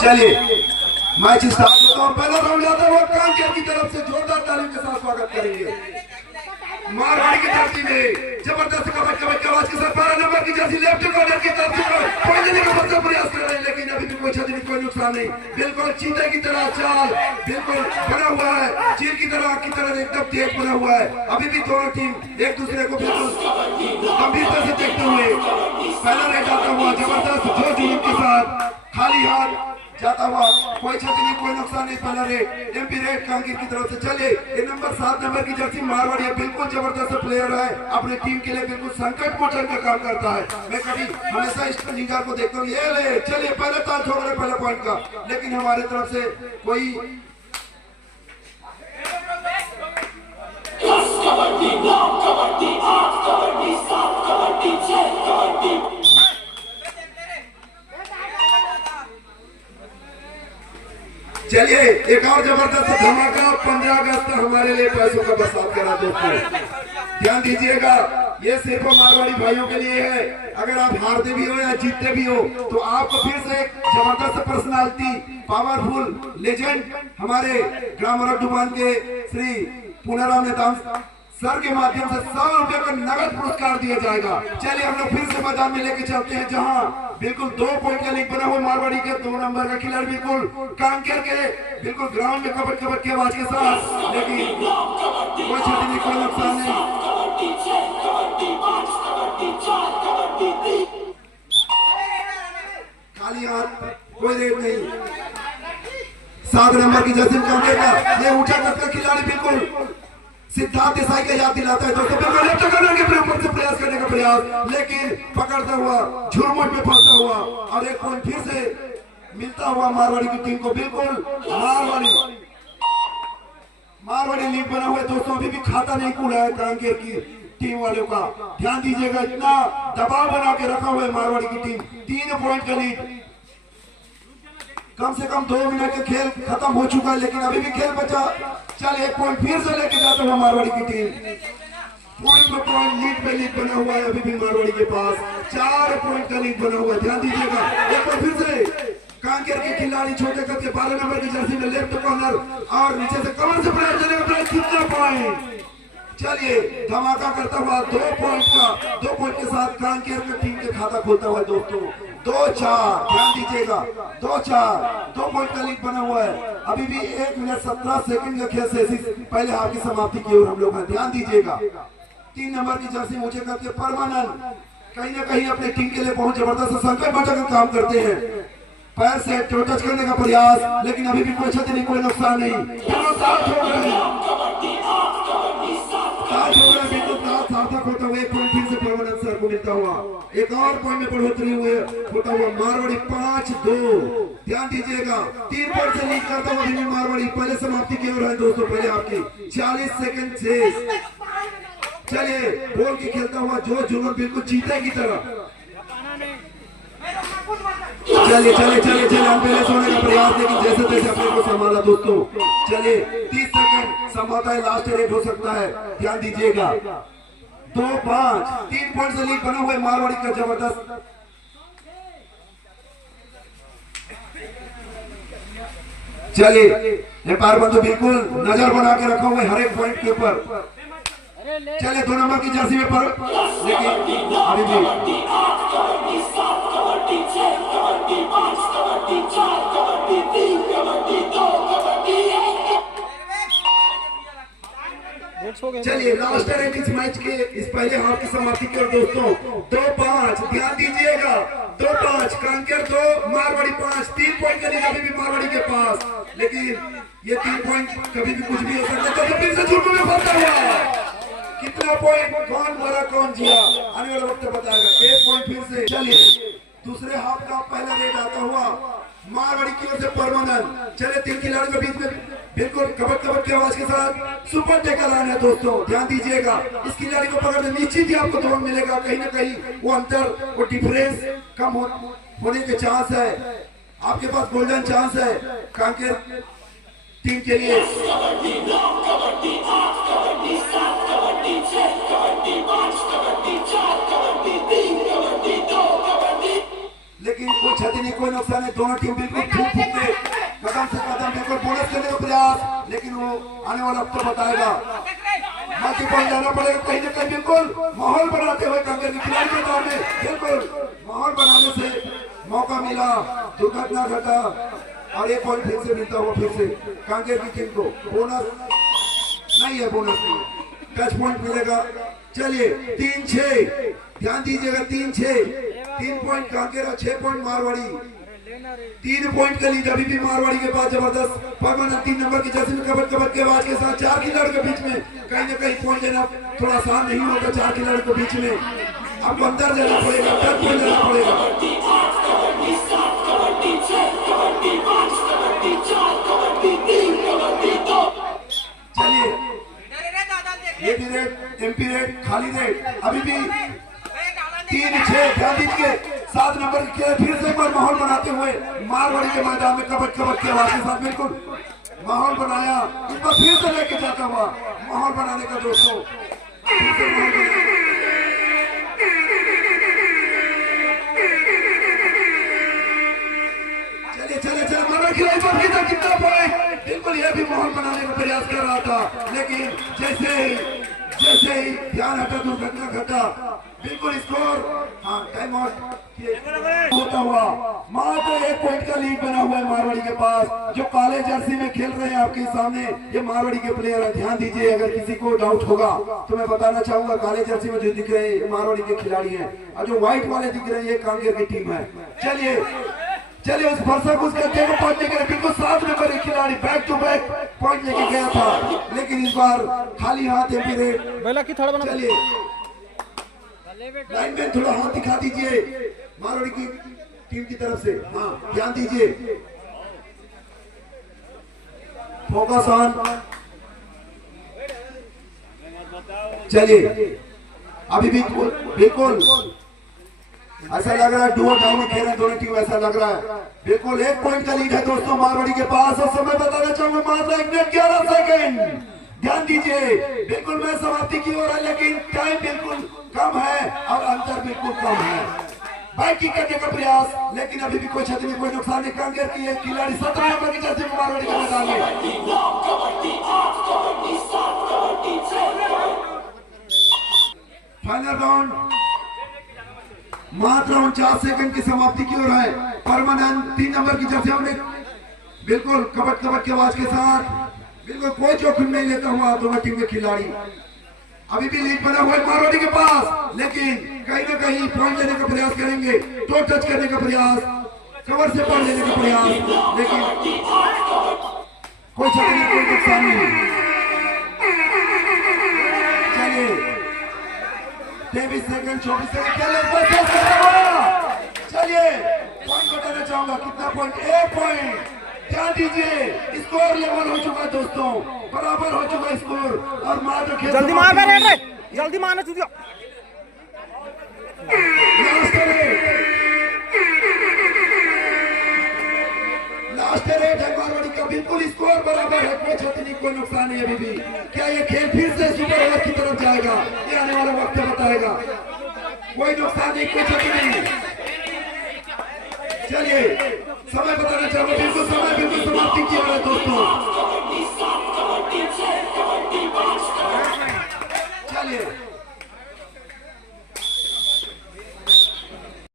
चलिए match start होता है। पहला राउंड जाता है वो कांकेर की तरफ से जोरदार तालियों के साथ स्वागत करेंगे। मारवाड़ी की धरती में जबरदस्त कबड्डी कबड्डी आवाज के साथ 12 नंबर की जर्सी लेफ्ट कॉर्नर की तरफ से पहुंचने का भरपूर प्रयास कर रहे हैं, लेकिन अभी भी कोई क्षति नहीं, कोई नुकसान नहीं। बिल्कुल चीते की तरह चाल बिल्कुल बना हुआ है, चील की तरह एकदम तेज बना हुआ है। अभी भी दोनों टीम एक दूसरे को बिल्कुल गंभीरता से देखते हुए पहला रेड आता हुआ जबरदस्त जो जुनून के साथ खाली हाथ जाता हुआ, कोई क्षति नहीं, कोई नुकसान नहीं। पहला रेड एमपी रेड कांकेर की तरफ से। चले ये नंबर 7 नंबर की जर्सी मारवाड़ी बिल्कुल जबरदस्त प्लेयर है, अपने टीम के लिए बिल्कुल संकट मोचन का काम करता है। मैं कभी हमेशा इस जिंगा को देखता हूँ। ये ले चलिए पहले ताल ठोक रहे पहले पॉइंट का, लेकिन हमारे तरफ से कोई चलिए एक और जबरदस्त धमाका 15 अगस्त हमारे लिए पैसों का बरसात करा दोस्तों, ध्यान दीजिएगा। ये सिर्फ मारवाड़ी भाइयों के लिए है। अगर आप हारते भी हो या जीतते भी हो तो आपको फिर से एक जबरदस्त पर्सनालिटी पावरफुल लेजेंड हमारे ग्राम डुबान के श्री पुनाराम नेता सर के माध्यम से 100 रुपए का नगद पुरस्कार दिया जाएगा। चलिए हम लोग फिर से मैदान में लेके चलते हैं, जहां बिल्कुल 2 पॉइंट का लीग बना हुआ मारवाड़ी के 2 नंबर का खिलाड़ी बिल्कुल कांकेर के बिल्कुल ग्राउंड में कबड्डी कबड्डी की आवाज के साथ, लेकिन कोई क्षति नहीं, कोई नुकसान नहीं। खाली हाथ, कोई रेड नहीं। 7 नंबर की जर्सी कांकेर का ये ऊंचा कद का खिलाड़ी बिल्कुल सिद्धार्थ देसाई का याद दिलाता है दोस्तों। बिल्कुल लेफ्ट कॉर्नर के ऊपर से प्रयास करने का प्रयास, लेकिन पकड़ता हुआ झुरमुट में फंसता हुआ और एक पॉइंट फिर से मिलता हुआ मारवाड़ी की टीम को। बिल्कुल मारवाड़ी लीग बना हुआ है दोस्तों, अभी भी खाता नहीं खुला है कांकेर की टीम वालों का। ध्यान दीजिएगा, इतना दबाव बना के रखा हुआ है मारवाड़ी की टीम। 3 पॉइंट का लीड, कम से कम 2 मिनट का खेल खत्म हो चुका है, लेकिन अभी भी खेल बचा। चल 1 पॉइंट फिर से लेके जाता हुआ मारवाड़ी की टीम। पॉइंट पर पॉइंट लीड पे लीड बना हुआ है अभी भी मारवाड़ी के पास। 4 पॉइंट का लीड बना हुआ है, ध्यान दीजिएगा। एक बार फिर से कांकेर के खिलाड़ी छोटे कद के 12 नंबर की जर्सी में लेफ्ट कॉर्नर और नीचे से कमर से प्रयास करने का प्रयास। कितना पॉइंट, चलिए धमाका करता हुआ 2 पॉइंट के साथ कांकेर की टीम के खाता खोलता हुआ दोस्तों। 2-4, ध्यान दीजिएगा, 2-4, 2 पॉइंट का लीड बना हुआ है। अभी भी 1 मिनट 17 सेकंड का खेल से पहले हाफ की समाप्ति की ओर हम लोग हैं, ध्यान दीजिएगा। 3 नंबर की जर्सी मुझे करके परमानंद कहीं ना कहीं अपने टीम के लिए बहुत जबरदस्त संकट मोचन का काम करते हैं। पैर से टच करने का प्रयास, लेकिन अभी भी कोई क्षति नहीं, कोई नुकसान नहीं। सार्थक होता हुआ 1 पॉइंट फिर से परमानंद सर को मिलता हुआ। एक और पॉइंट में बढ़ोतरी होता हुआ मारवाड़ी 5-2, ध्यान दीजिएगा। 3 पॉइंट से लीड करता हुआ मारवाड़ी पहले समाप्ति की ओर है दोस्तों। पहले आपकी 40 सेकंड शेष। चलिए बॉल की खेलता हुआ जो जुनून बिल्कुल चीते की तरह। चलिए हम पहले सोने का प्रयास, लेकिन जैसे तैसे अपने को संभाला दोस्तों। चलिए 30 सेकंड संभवतः लास्ट रेड हो सकता है, ध्यान दीजिएगा। 2-5, 3 पॉइंट से लीड बना हुआ है मारवाड़ी का जबरदस्त। चलिए व्यापार बंधु बिल्कुल नजर बना के रखा हुआ है हर एक पॉइंट के ऊपर। चलिए 2 नंबर की जर्सी में पर, लेकिन अभी भी चलिए लास्ट रेड इस मैच के इस पहले हाफ की समाप्ति की ओर दोस्तों। 2-5, ध्यान दीजिएगा। 2-5 कांकेर 2 मारवाड़ी 5, 3 पॉइंट के लिए अभी भी मारवाड़ी के पास, लेकिन ये 3 पॉइंट कभी भी कुछ भी हो सकता है। तो फिर से झुरमुट में फंसा हुआ, कितना पॉइंट, कौन मरा कौन जिया, आने वाला वक्त बताएगा। 1 पॉइंट फिर से। चलिए दूसरे हाफ का पहला रेड आता हुआ मारवाड़ी की ओर से परमानंद। चले 3 खिलाड़ियों के बीच में बिल्कुल कबड्डी की आवाज के साथ सुपर टेकल आना है दोस्तों, ध्यान दीजिएगा। इस खिलाड़ी को पकड़ने निश्चित ही आपको दौड़ मिलेगा, कहीं ना कहीं वो अंतर, वो डिफरेंस कम होने के चांस है। आपके पास गोल्डन चांस है कांकेर टीम के लिए। लेकिन कोई क्षति नहीं, कोई नुकसान नहीं। दोनों टीम बिल्कुल ठीक ठीक है, कदम से कदम बिल्कुल बोनस करने का प्रयास, लेकिन वो आने वाला वक्त बताएगा। मल्टी पॉइंट जाना पड़ेगा कहीं ना कहीं, बिल्कुल माहौल बनाते हुए कांकेर के खिलाड़ी के दौर में बिल्कुल माहौल बनाने से मौका मिला, दुर्घटना घटा और एक पॉइंट फिर से मिलता हुआ फिर से कांकेर की टीम को। बोनस नहीं है, बोनस नहीं, टच पॉइंट मिलेगा। चलिए 3-6, ध्यान दीजिएगा 3-6, 3 पॉइंट कांकेर और 6 पॉइंट मारवाड़ी। 3 पॉइंट का लीड अभी भी मारवाड़ी के पास जबरदस्त परमानेंट 3 नंबर की जर्सी में कबड्डी कबड्डी के आवाज के साथ 4 खिलाड़ियों के बीच में कहीं ना कहीं पॉइंट लेना थोड़ा आसान नहीं होगा। 4 खिलाड़ियों के बीच में आपको अंदर जाना पड़ेगा, टच पॉइंट लेना पड़ेगा। चलिए ये भी रेड, एमपी रेड, खाली रेड, अभी भी 3-6, ध्यान दीजिए। 7 नंबर के फिर से एक बार माहौल बनाते हुए मारवाड़ी के मैदान में कबड्डी कबड्डी के आवाज के साथ बिल्कुल माहौल बनाया। इस बार फिर से लेके जाता हुआ माहौल बनाने का दोस्तों, फिर से माहौल बनाया। चलिए मारा खिलाड़ी पर कितना पॉइंट, बिल्कुल ये भी माहौल बनाने का प्रयास कर रहा था, लेकिन जैसे ही ध्यान हटा, दुर्घटना घटा, बिल्कुल स्कोर टाइम आउट होता हुआ मात्र 1 पॉइंट का लीड बना हुआ है मारवाड़ी के पास। जो काले जर्सी में खेल रहे हैं आपके सामने, ये मारवाड़ी के प्लेयर हैं। ध्यान दीजिए, अगर किसी को डाउट होगा तो मैं बताना चाहूंगा, काले जर्सी में जो दिख रहे हैं मारवाड़ी के खिलाड़ी हैं, और जो व्हाइट वाले दिख रहे हैं ये कांकेर की टीम है। चलिए उस फरसा को उसके अड्डे को पहुंचने के लिए बिल्कुल 7 नंबर एक खिलाड़ी बैक टू बैक पॉइंट लेके गया था, लेकिन इस बार खाली हाथ एमपी रेड। चलिए लाइन में थोड़ा हाथ दिखा दीजिए मारवाड़ी की टीम की तरफ से। हाँ ध्यान दीजिए, फोकस ऑन। चलिए अभी भी बिल्कुल ऐसा लग रहा है डुओ डाउन में खेल रहे हैं दोनों टीम, ऐसा लग रहा है। बिल्कुल 1 पॉइंट का लीड है दोस्तों मारवाड़ी के पास, और समय बताना चाहूंगा मात्र 1 मिनट 11 सेकंड। ध्यान दीजिए, बिल्कुल मैं समाप्ति की ओर है, लेकिन टाइम बिल्कुल कम है और अंतर बिल्कुल कम है। बाइक की करने का प्रयास, लेकिन अभी भी कोई क्षति नहीं, कोई नुकसान नहीं। कांकेर की एक खिलाड़ी 17 नंबर की जर्सी में मारवाड़ी के मैदान में। फाइनल राउंड मात्र 49 सेकंड की समाप्ति की ओर है। परमानेंट 3 नंबर की जर्सी में बिल्कुल कबड्डी कबड्डी की आवाज के साथ, बिल्कुल कोई जोखिम नहीं लेता हुआ दोनों टीम के खिलाड़ी। अभी भी लीड बना हुआ है मारवाड़ी के पास, लेकिन कहीं ना कहीं पॉइंट लेने का प्रयास करेंगे, टो टच करने का प्रयास, कवर से पॉइंट लेने का प्रयास, लेकिन कोई क्षति नहीं, कोई नुकसान नहीं। चलिए 23 सेकंड 24 सेकंड चलिए पॉइंट बताना चाहूंगा, कितना पॉइंट? 1 पॉइंट। ध्यान दीजिए, स्कोर लेवल हो चुका है दोस्तों, बराबर हो चुका स्कोर, और मार रखे जल्दी मार रहे, जल्दी मारना चुदियो। लास्ट रेट है मारवाड़ी का, बिल्कुल स्कोर बराबर है, कोई क्षति नहीं, कोई नुकसान नहीं अभी भी। क्या ये खेल फिर से सुपर ओवर की तरफ जाएगा? ये आने वाला वक्त बताएगा। कोई नुकसान नहीं, कोई क्षति नहीं। चलिए समय बताना चाहूंगा, बिल्कुल समय बिल्कुल समाप्ति की ओर है दोस्तों।